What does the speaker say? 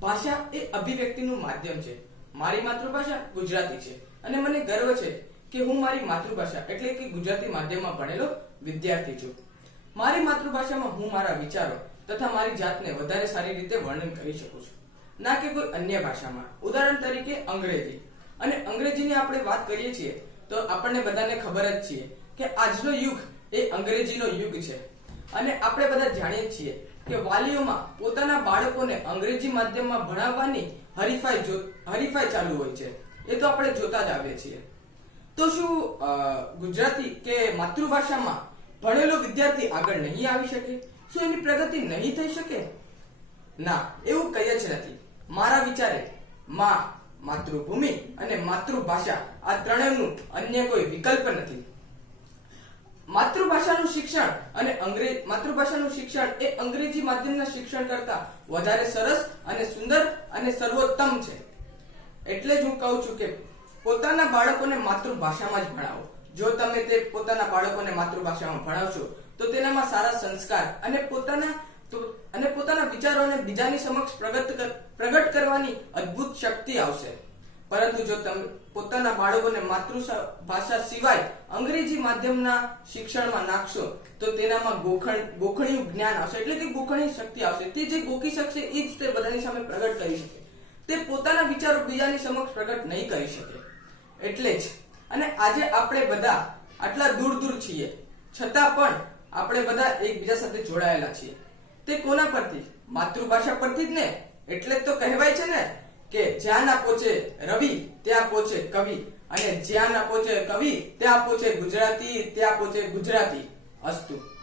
ભાષા એ અભિવ્યક્તિનું માધ્યમ છે. મારી માતૃભાષા ગુજરાતી છે. અને મને ગર્વ છે કે હું મારી માતૃભાષા એટલે કે ગુજરાતી માધ્યમમાં ભણેલો વિદ્યાર્થી છું. મારી માતૃભાષામાં હું મારા વિચારો તથા મારી જાતને વધારે સારી રીતે વર્ણન કરી શકું છું. ના કે કોઈ અન્ય ભાષામાં. ઉદાહરણ તરીકે અંગ્રેજી. અને અંગ્રેજીની આપણે વાત કરીએ છીએ તો આપણને બધાને ખબર જ છીએ કે આજનો યુગ એ અંગ્રેજીનો યુગ છે. અને આપણે બધા જાણીએ છીએ કે વાલીઓમાં પોતાના બાળકોને અંગ્રેજી માધ્યમમાં ભણાવવાની હરીફાઈ હરીફાઈ ચાલુ હોય છે. એ તો આપણે જોતા જ આવીએ છીએ. તો શું ગુજરાતી કે માતૃભાષામાં ભણેલો વિદ્યાર્થી આગળ નહીં આવી શકે? શું એની પ્રગતિ નહીં થઈ શકે? ના, એવું કંઈ જ નથી. મારા વિચારે માં, માતૃભૂમિ અને માતૃભાષા આ ત્રણેયનું અન્ય કોઈ વિકલ્પ નથી. માતૃભાષાનું શિક્ષણ અને અંગ્રેજ માતૃભાષાનું શિક્ષણ એ અંગ્રેજી માધ્યમના શિક્ષણ કરતા વધારે સરસ અને સુંદર અને સર્વોત્તમ છે. એટલે જ હું કહું છું કે પોતાના બાળકોને માતૃભાષામાં જ ભણાવો. જો તમે તે પોતાના બાળકોને માતૃભાષામાં ભણાવશો, તો તેનામાં સારા સંસ્કાર અને પોતાના અને પોતાના વિચારોને બીજાની સમક્ષ પ્રગટ કર- પ્રગટ કરવાની અદ્ભુત શક્તિ આવશે. પરંતુ જો તમે પોતાના બાળકોને માતૃભાષા સિવાય અંગ્રેજી માધ્યમના શિક્ષણમાં નાખશો, તો તેનામાં ગોખણ, ગોખણિયું જ્ઞાન આવશે. એટલે કે ગોખણી શક્તિ આવશે. તે જે ગોખી શકશે, એ જ તે બધાની સામે પ્રગટ કરી શકે. તે પોતાના વિચારો બીજાની સમક્ષ પ્રગટ નહીં કરી શકે. એટલે જ. અને આજે આપણે બધા આટલા દૂર દૂર છીએ. છતાં પણ આપણે બધા એકબીજા સાથે જોડાયેલા છીએ. તે કોના પરથી? માતૃભાષા પરથી જ ને? એટલે જ તો કહેવાય છે ને કે જ્યાં ના પહોંચે રવિ, ત્યાં પહોંચે કવિ. અને જ્યાં ના પહોંચે કવિ, ત્યાં પહોંચે ગુજરાતી, ત્યાં પહોંચે ગુજરાતી અસ્તુ.